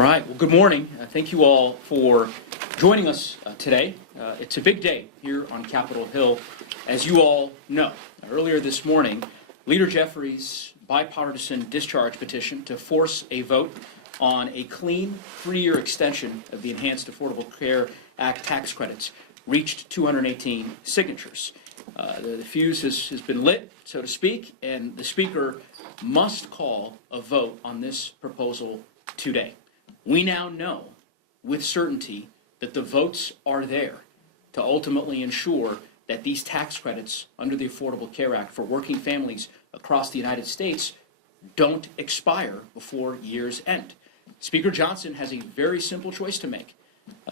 right. Well, good morning. Thank you all for joining us today. It's a big day here on Capitol Hill, as you all know. Earlier this morning, Leader Jeffrey's bipartisan discharge petition to force a vote on a clean 3-year extension of the Enhanced Affordable Care Act tax credits reached 218 signatures. The fuse has been lit, so to speak, and the Speaker must call a vote on this proposal today. We now know with certainty that the votes are there to ultimately ensure that these tax credits under the Affordable Care Act for working families across the United States don't expire before year's end. Speaker Johnson has a very simple choice to make.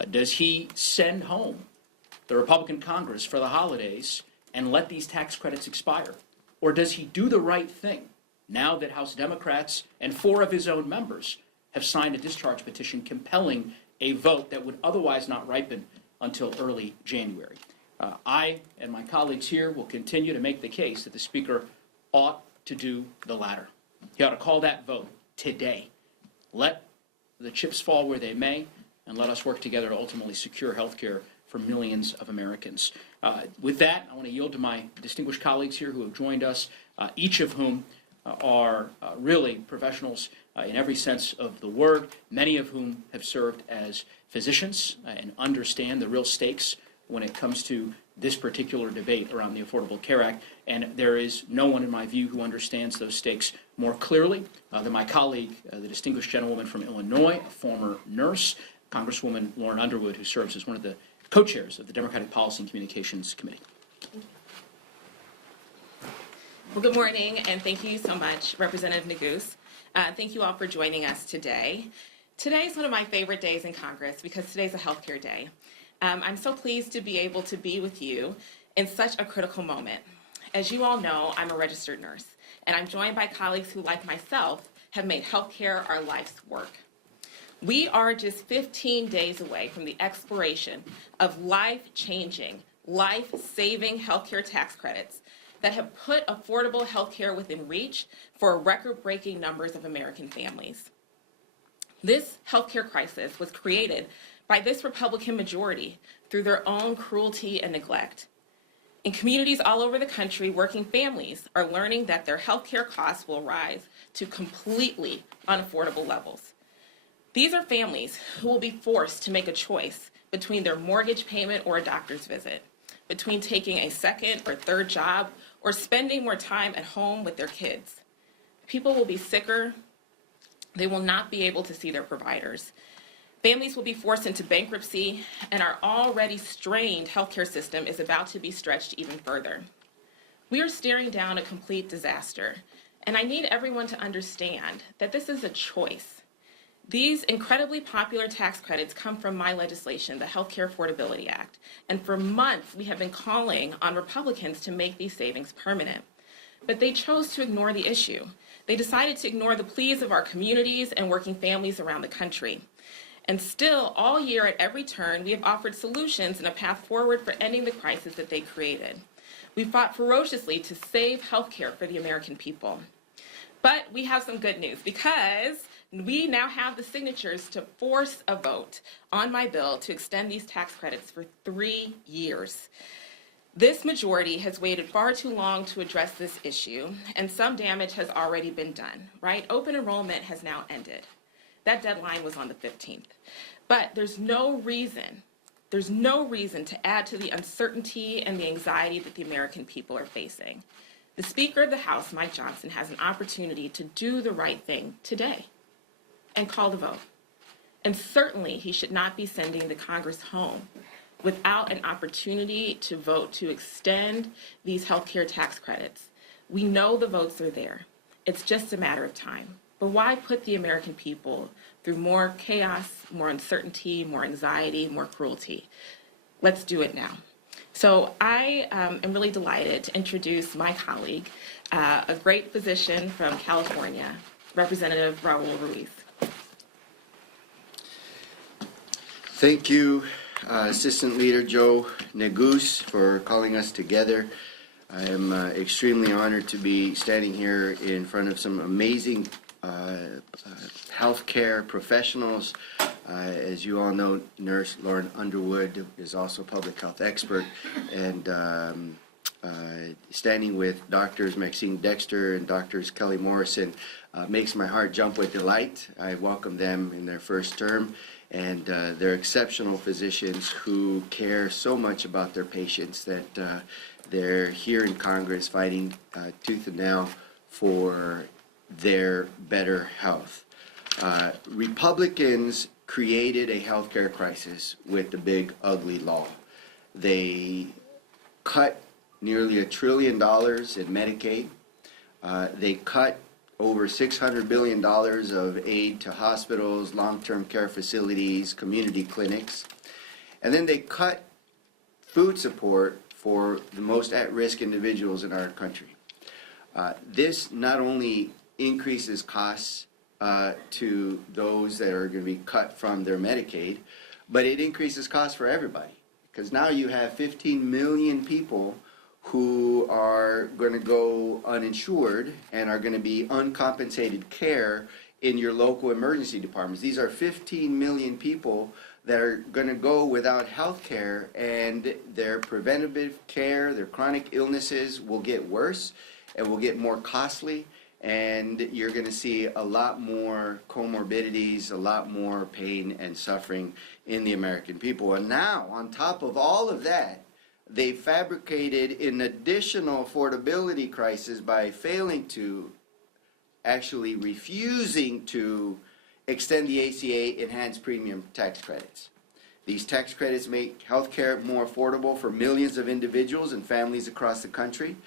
Does he send home the Republican Congress for the holidays and let these tax credits expire? Or does he do the right thing now that House Democrats and 4 of his own members have signed a discharge petition compelling a vote that would otherwise not ripen until early January? I and my colleagues here will continue to make the case that the Speaker ought to do the latter. He ought to call that vote today. Let the chips fall where they may, and let us work together to ultimately secure health care for millions of Americans. With that, I want to yield to my distinguished colleagues here who have joined us, each of whom are really professionals in every sense of the word, many of whom have served as physicians and understand the real stakes when it comes to this particular debate around the Affordable Care Act. And there is no one, in my view, who understands those stakes more clearly than my colleague, the distinguished gentlewoman from Illinois, a former nurse, Congresswoman Lauren Underwood, who serves as one of the co-chairs of the Democratic Policy and Communications Committee. Well, good morning, and thank you so much, Representative Neguse. Thank you all for joining us today. Today is one of my favorite days in Congress because today's a healthcare day. I'm so pleased to be able to be with you in such a critical moment. As you all know, I'm a registered nurse, and I'm joined by colleagues who, like myself, have made healthcare our life's work. We are just 15 days away from the expiration of life-changing, life-saving healthcare tax credits that have put affordable healthcare within reach for record-breaking numbers of American families. This healthcare crisis was created by this Republican majority through their own cruelty and neglect. In communities all over the country, working families are learning that their healthcare costs will rise to completely unaffordable levels. These are families who will be forced to make a choice between their mortgage payment or a doctor's visit, between taking a second or third job, or spending more time at home with their kids. People will be sicker. They will not be able to see their providers. Families will be forced into bankruptcy, and our already strained healthcare system is about to be stretched even further. We are staring down a complete disaster, and I need everyone to understand that this is a choice. These incredibly popular tax credits come from my legislation, the Healthcare Affordability Act, and for months we have been calling on Republicans to make these savings permanent. But they chose to ignore the issue. They decided to ignore the pleas of our communities and working families around the country. And still, all year at every turn, we have offered solutions and a path forward for ending the crisis that they created. We fought ferociously to save healthcare for the American people. But we have some good news because we now have the signatures to force a vote on my bill to extend these tax credits for 3 years. This majority has waited far too long to address this issue, and some damage has already been done, right? Open enrollment has now ended. That deadline was on the 15th. But there's no reason to add to the uncertainty and the anxiety that the American people are facing. The Speaker of the House, Mike Johnson, has an opportunity to do the right thing today and call the vote. And certainly he should not be sending the Congress home without an opportunity to vote to extend these healthcare tax credits. We know the votes are there. It's just a matter of time. But why put the American people through more chaos, more uncertainty, more anxiety, more cruelty? Let's do it now. So I am really delighted to introduce my colleague, a great physician from California, Representative Raul Ruiz. Thank you, Assistant Leader Joe Neguse, for calling us together. I am extremely honored to be standing here in front of some amazing healthcare professionals. As you all know, Nurse Lauren Underwood is also a public health expert, and standing with Doctors Maxine Dexter and Doctors Kelly Morrison makes my heart jump with delight. I welcome them in their first term, and they're exceptional physicians who care so much about their patients that they're here in Congress fighting tooth and nail for their better health. Republicans created a healthcare crisis with the big ugly law. They cut nearly $1 trillion in Medicaid. They cut over $600 billion of aid to hospitals, long-term care facilities, community clinics. And then they cut food support for the most at-risk individuals in our country. This not only increases costs to those that are going to be cut from their Medicaid, but it increases costs for everybody. Because now you have 15 million people who are going to go uninsured and are going to be uncompensated care in your local emergency departments. These are 15 million people that are going to go without health care, and their preventative care, their chronic illnesses will get worse and will get more costly, and you're going to see a lot more comorbidities, a lot more pain and suffering in the American people. And now, on top of all of that, they fabricated an additional affordability crisis by failing to, actually refusing to extend the ACA enhanced premium tax credits. These tax credits make health care more affordable for millions of individuals and families across the country.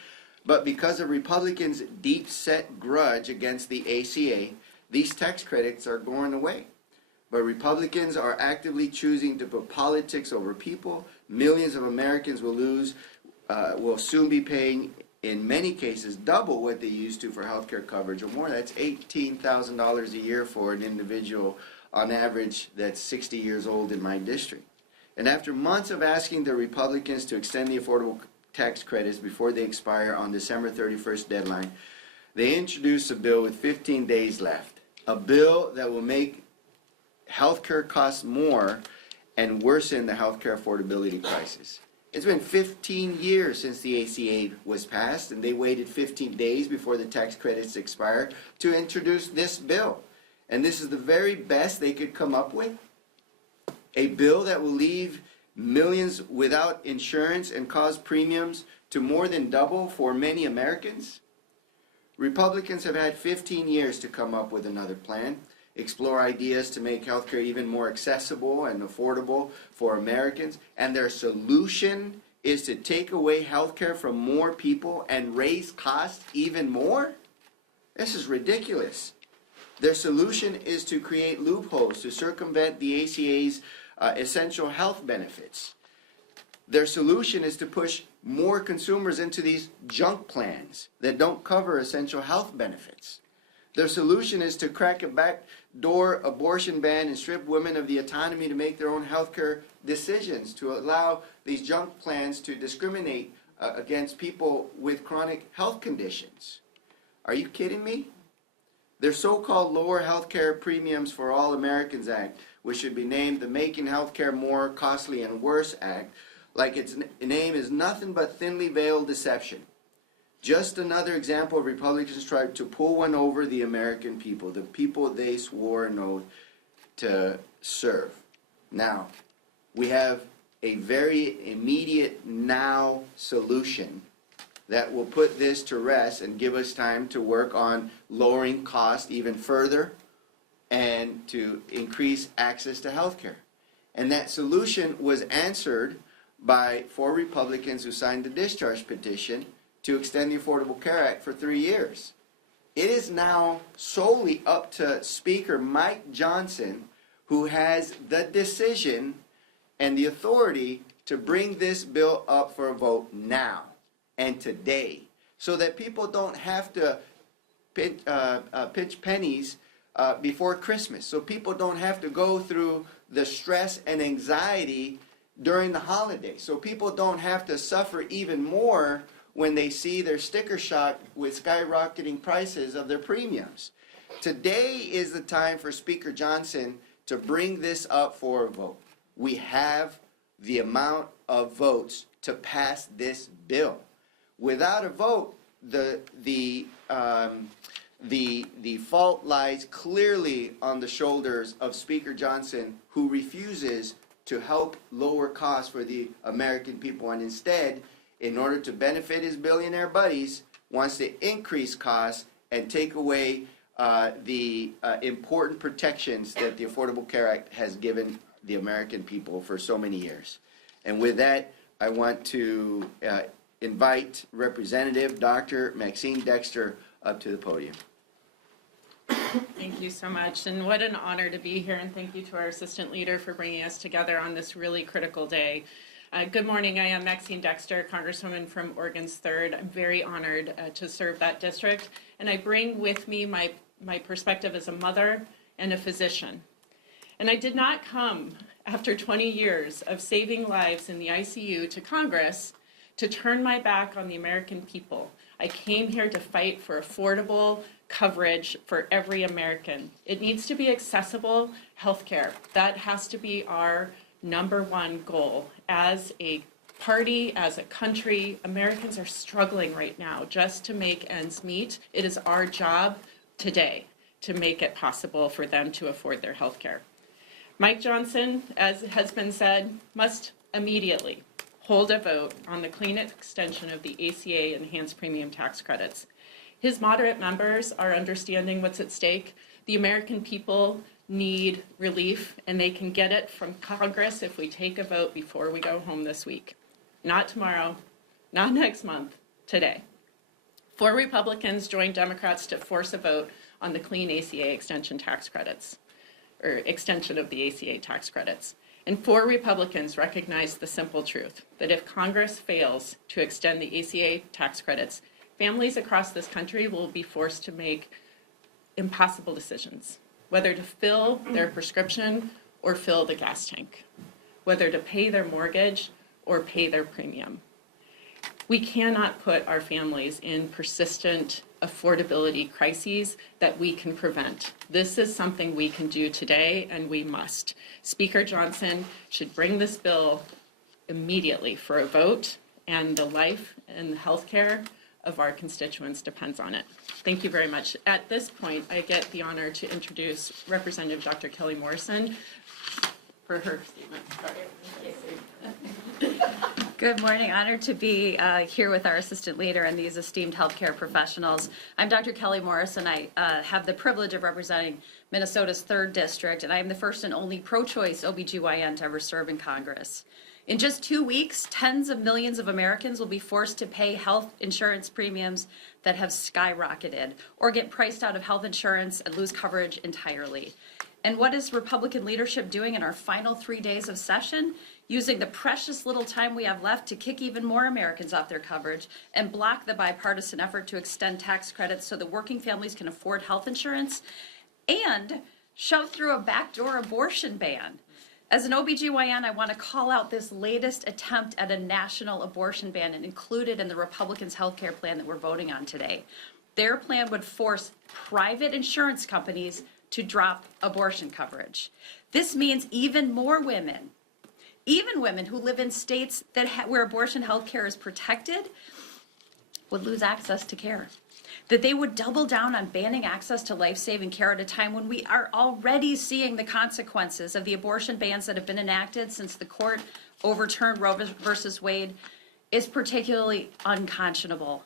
But because of Republicans' deep-set grudge against the ACA, these tax credits are going away. But Republicans are actively choosing to put politics over people. Millions of Americans will soon be paying, in many cases, double what they used to for health care coverage or more. That's $18,000 a year for an individual on average that's 60 years old in my district. And after months of asking the Republicans to extend the affordable tax credits before they expire on December 31st deadline, they introduced a bill with 15 days left. A bill that will make healthcare costs more and worsen the healthcare affordability crisis. It's been 15 years since the ACA was passed, and they waited 15 days before the tax credits expired to introduce this bill. And this is the very best they could come up with. A bill that will leave millions without insurance and cause premiums to more than double for many Americans. Republicans have had 15 years to come up with another plan, explore ideas to make healthcare even more accessible and affordable for Americans, and their solution is to take away healthcare from more people and raise costs even more? This is ridiculous. Their solution is to create loopholes to circumvent the ACA's essential health benefits. Their solution is to push more consumers into these junk plans that don't cover essential health benefits. Their solution is to crack a backdoor abortion ban and strip women of the autonomy to make their own healthcare decisions, to allow these junk plans to discriminate against people with chronic health conditions. Are you kidding me? Their so-called Lower Healthcare Premiums for All Americans Act, which should be named the Making Healthcare More Costly and Worse Act, like its name, is nothing but thinly veiled deception. Just another example of Republicans trying to pull one over the American people, the people they swore an oath to serve. Now, we have a very immediate now solution that will put this to rest and give us time to work on lowering costs even further and to increase access to health care. And that solution was answered by 4 Republicans who signed the discharge petition to extend the Affordable Care Act for 3 years. It is now solely up to Speaker Mike Johnson, who has the decision and the authority to bring this bill up for a vote now and today, so that people don't have to pinch pennies before Christmas, so people don't have to go through the stress and anxiety during the holidays, so people don't have to suffer even more when they see their sticker shock with skyrocketing prices of their premiums. Today is the time for Speaker Johnson to bring this up for a vote. We have the amount of votes to pass this bill. Without a vote, the fault lies clearly on the shoulders of Speaker Johnson, who refuses to help lower costs for the American people, and instead, in order to benefit his billionaire buddies, wants to increase costs and take away the important protections that the Affordable Care Act has given the American people for so many years. And with that, I want to invite Representative Dr. Maxine Dexter up to the podium. Thank you so much, and what an honor to be here, and thank you to our assistant leader for bringing us together on this really critical day. Good morning, I am Maxine Dexter, Congresswoman from Oregon's 3rd. I'm very honored to serve that district, and I bring with me my perspective as a mother and a physician. And I did not come after 20 years of saving lives in the ICU to Congress to turn my back on the American people. I came here to fight for affordable coverage for every American. It needs to be accessible healthcare. That has to be our #1 goal. As a party, as a country, Americans are struggling right now just to make ends meet. It is our job today to make it possible for them to afford their healthcare. Mike Johnson, as has been said, must immediately hold a vote on the clean extension of the ACA enhanced premium tax credits. His moderate members are understanding what's at stake. The American people need relief, and they can get it from Congress if we take a vote before we go home this week. Not tomorrow, not next month, today. 4 Republicans joined Democrats to force a vote on the clean ACA extension tax credits, or extension of the ACA tax credits. And 4 Republicans recognized the simple truth that if Congress fails to extend the ACA tax credits, families across this country will be forced to make impossible decisions, whether to fill their prescription or fill the gas tank, whether to pay their mortgage or pay their premium. We cannot put our families in persistent affordability crises that we can prevent. This is something we can do today, and we must. Speaker Johnson should bring this bill immediately for a vote, and the life and the health care of our constituents depends on it. Thank you very much. At this point, I get the honor to introduce Representative Dr. Kelly Morrison for her statement. Good morning. Honored to be here with our assistant leader and these esteemed healthcare professionals. I'm Dr. Kelly Morrison. I have the privilege of representing Minnesota's 3rd district, and I am the first and only pro-choice OBGYN to ever serve in Congress. In just 2 weeks, tens of millions of Americans will be forced to pay health insurance premiums that have skyrocketed or get priced out of health insurance and lose coverage entirely. And what is Republican leadership doing in our final 3 days of session? Using the precious little time we have left to kick even more Americans off their coverage and block the bipartisan effort to extend tax credits so that working families can afford health insurance, and shove through a backdoor abortion ban. As an OBGYN, I want to call out this latest attempt at a national abortion ban and include it in the Republicans' health care plan that we're voting on today. Their plan would force private insurance companies to drop abortion coverage. This means even more women, who live in states that where abortion health care is protected, would lose access to care. That they would double down on banning access to life-saving care at a time when we are already seeing the consequences of the abortion bans that have been enacted since the court overturned Roe versus Wade is particularly unconscionable.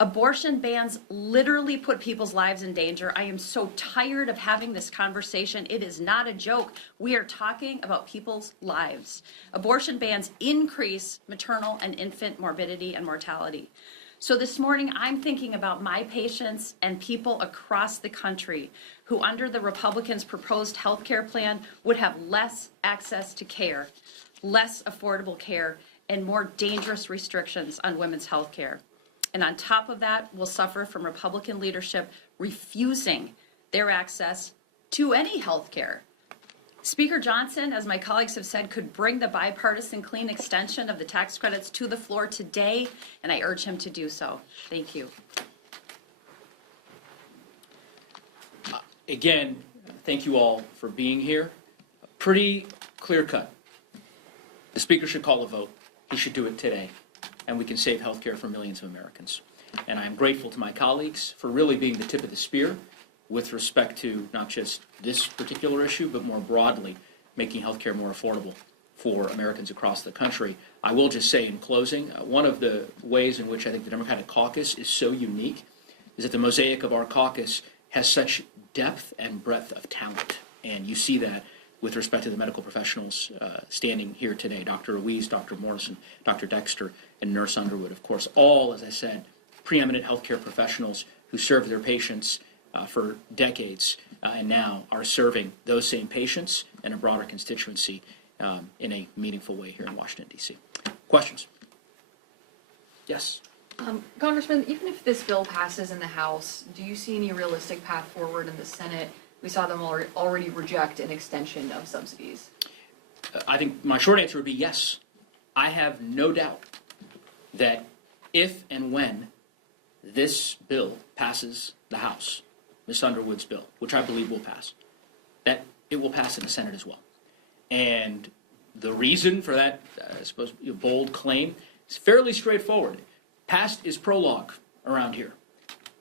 Abortion bans literally put people's lives in danger. I am so tired of having this conversation. It is not a joke. We are talking about people's lives. Abortion bans increase maternal and infant morbidity and mortality. So this morning, I'm thinking about my patients and people across the country who, under the Republicans' proposed health care plan, would have less access to care, less affordable care, and more dangerous restrictions on women's health care. And on top of that, will suffer from Republican leadership refusing their access to any health care. Speaker Johnson, as my colleagues have said, could bring the bipartisan clean extension of the tax credits to the floor today, and I urge him to do so. Thank you. again, thank you all for being here. Pretty clear cut. The Speaker should call a vote. He should do it today, and we can save health care for millions of Americans. And I am grateful to my colleagues for really being the tip of the spear with respect to not just this particular issue, but more broadly, making health care more affordable for Americans across the country. I will just say in closing, one of the ways in which I think the Democratic caucus is so unique is that the mosaic of our caucus has such depth and breadth of talent. And you see that with respect to the medical professionals standing here today, Dr. Ruiz, Dr. Morrison, Dr. Dexter, and Nurse Underwood, of course, all, as I said, preeminent healthcare professionals who served their patients for decades and now are serving those same patients and a broader constituency in a meaningful way here in Washington, D.C. Questions? Yes. Congressman, even if this bill passes in the House, do you see any realistic path forward in the Senate? We saw them already reject an extension of subsidies. I think my short answer would be yes. I have no doubt that if and when this bill passes the House, Ms. Underwood's bill, which I believe will pass, that it will pass in the Senate as well. And the reason for that, I suppose, bold claim is fairly straightforward. Past is prologue around here.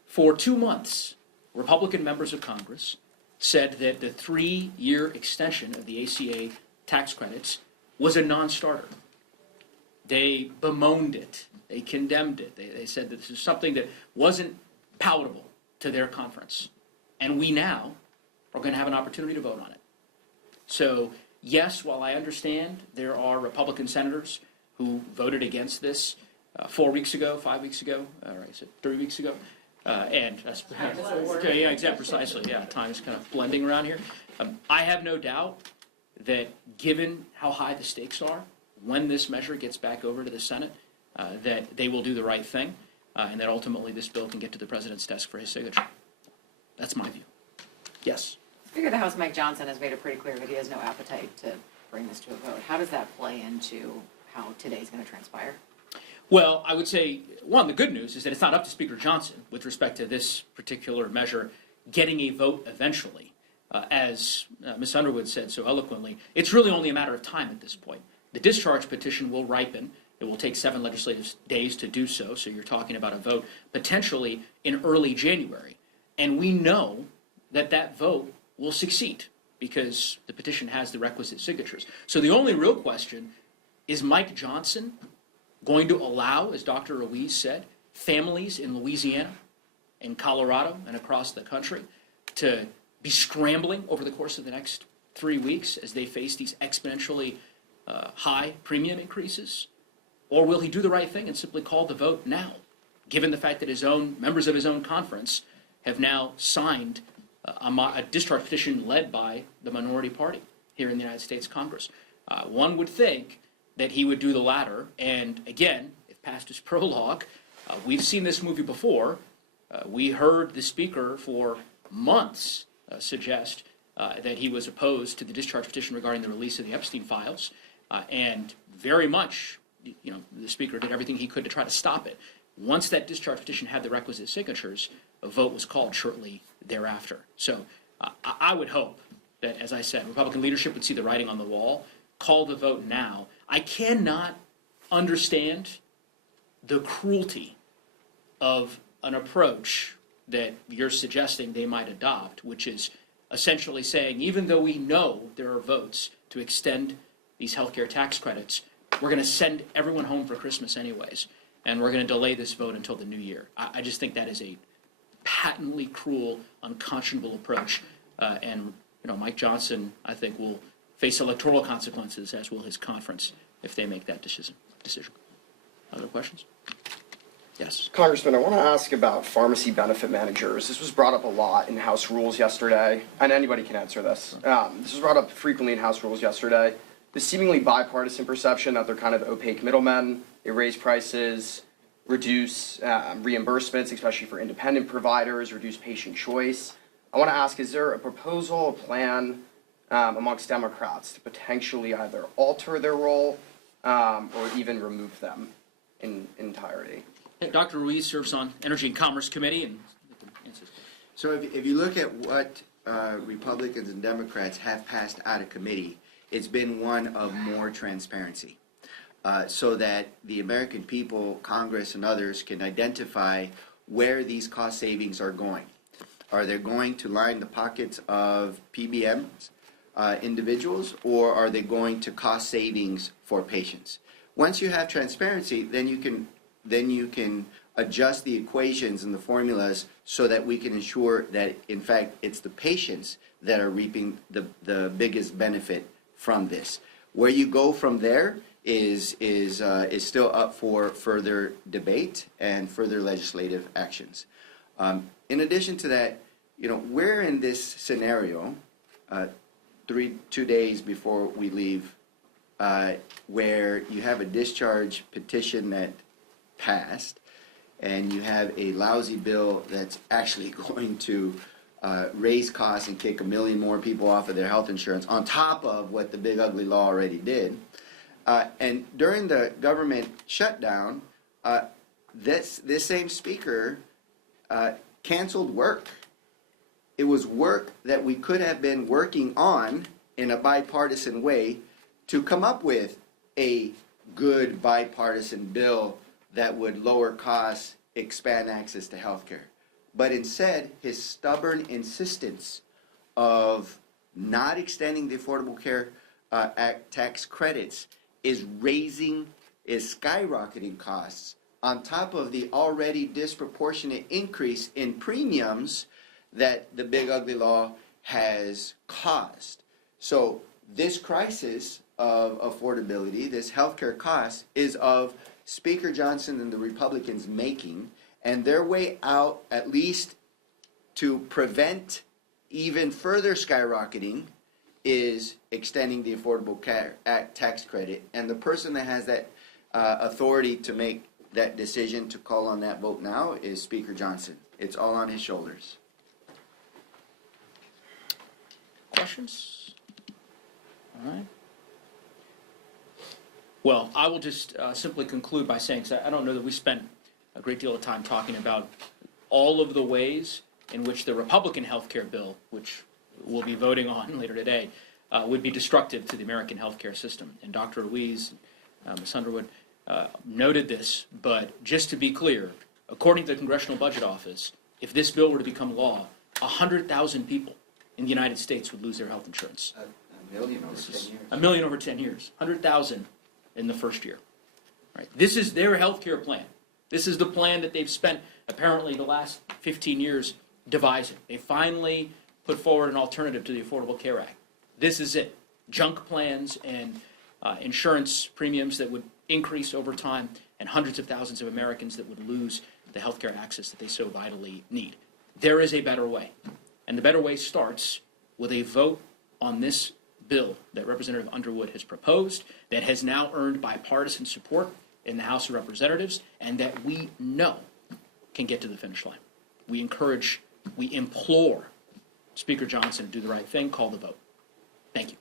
For 2 months, Republican members of Congress said that the 3-year extension of the ACA tax credits was a non-starter. They bemoaned it. They condemned it. They said that this is something that wasn't palatable to their conference. And we now are going to have an opportunity to vote on it. So, yes, while I understand there are Republican senators who voted against this 4 weeks ago, 5 weeks ago, or is it 3 weeks ago? Okay, yeah, exactly, precisely. Yeah, time is kind of blending around here. I have no doubt that given how high the stakes are, when this measure gets back over to the Senate, that they will do the right thing, and that ultimately this bill can get to the president's desk for his signature. That's my view. Yes. Speaker of the House Mike Johnson has made it pretty clear that he has no appetite to bring this to a vote. How does that play into how today's going to transpire? Well, I would say, one, the good news is that it's not up to Speaker Johnson with respect to this particular measure getting a vote eventually. As Ms. Underwood said so eloquently, it's really only a matter of time at this point. The discharge petition will ripen. It will take 7 legislative days to do so, so you're talking about a vote potentially in early January. And we know that that vote will succeed because the petition has the requisite signatures. So the only real question is Mike Johnson going to allow, as Dr. Ruiz said, families in Louisiana, in Colorado, and across the country to be scrambling over the course of the next 3 weeks as they face these exponentially high premium increases? Or will he do the right thing and simply call the vote now, given the fact that his own members of his own conference have now signed a discharge petition led by the minority party here in the United States Congress? One would think that he would do the latter, and again, if past is prologue, we've seen this movie before. We heard the Speaker for months suggest that he was opposed to the discharge petition regarding the release of the Epstein files, and very much, the Speaker did everything he could to try to stop it. Once that discharge petition had the requisite signatures, a vote was called shortly thereafter. So I would hope that, as I said, Republican leadership would see the writing on the wall, call the vote now. I cannot understand the cruelty of an approach that you're suggesting they might adopt, which is essentially saying, even though we know there are votes to extend these healthcare tax credits, we're going to send everyone home for Christmas anyways, and we're going to delay this vote until the new year. I just think that is a patently cruel, unconscionable approach, and Mike Johnson, I think, will face electoral consequences, as will his conference, if they make that decision. Other questions? Yes. Congressman, I want to ask about pharmacy benefit managers. This was brought up a lot in House Rules yesterday, and anybody can answer this. This was brought up frequently in House Rules yesterday. The seemingly bipartisan perception that they're kind of opaque middlemen. They raise prices, reduce reimbursements, especially for independent providers, reduce patient choice. I want to ask, is there a proposal, a plan amongst Democrats to potentially either alter their role or even remove them in entirety? Dr. Ruiz serves on Energy and Commerce Committee. And So if you look at what Republicans and Democrats have passed out of committee, it's been one of more transparency. So that the American people, Congress, and others can identify where these cost savings are going. Are they going to line the pockets of PBMs, individuals, or are they going to cost savings for patients? Once you have transparency, then you can adjust the equations and the formulas so that we can ensure that, in fact, it's the patients that are reaping the biggest benefit from this. Where you go from there is still up for further debate and further legislative actions. In addition to that, we're in this scenario 2 days before we leave, where you have a discharge petition that passed, and you have a lousy bill that's actually going to raise costs and kick 1 million more people off of their health insurance on top of what the big ugly law already did. And during the government shutdown, this same speaker canceled work. It was work that we could have been working on in a bipartisan way to come up with a good bipartisan bill that would lower costs, expand access to health care. But instead, his stubborn insistence of not extending the Affordable Care Act tax credits is skyrocketing costs on top of the already disproportionate increase in premiums that the big ugly law has caused. So this crisis of affordability, this healthcare cost, is of Speaker Johnson and the Republicans making, and their way out, at least to prevent even further skyrocketing, is extending the Affordable Care Act tax credit. And the person that has that authority to make that decision to call on that vote now is Speaker Johnson. It's all on his shoulders. Questions? All right. Well, I will just simply conclude by saying, because I don't know that we spent a great deal of time talking about all of the ways in which the Republican health care bill, which we'll be voting on later today, would be destructive to the American healthcare system. And Dr. Ruiz, Ms. Underwood, noted this, but just to be clear, according to the Congressional Budget Office, if this bill were to become law, 100,000 people in the United States would lose their health insurance. 1 million over 10 years. 1 million over 10 years. 100,000 in the first year. Right. This is their health care plan. This is the plan that they've spent, apparently, the last 15 years devising. They finally put forward an alternative to the Affordable Care Act. This is it. Junk plans and insurance premiums that would increase over time, and hundreds of thousands of Americans that would lose the health care access that they so vitally need. There is a better way. And the better way starts with a vote on this bill that Representative Underwood has proposed, that has now earned bipartisan support in the House of Representatives, and that we know can get to the finish line. We encourage, we implore Speaker Johnson to do the right thing, call the vote. Thank you.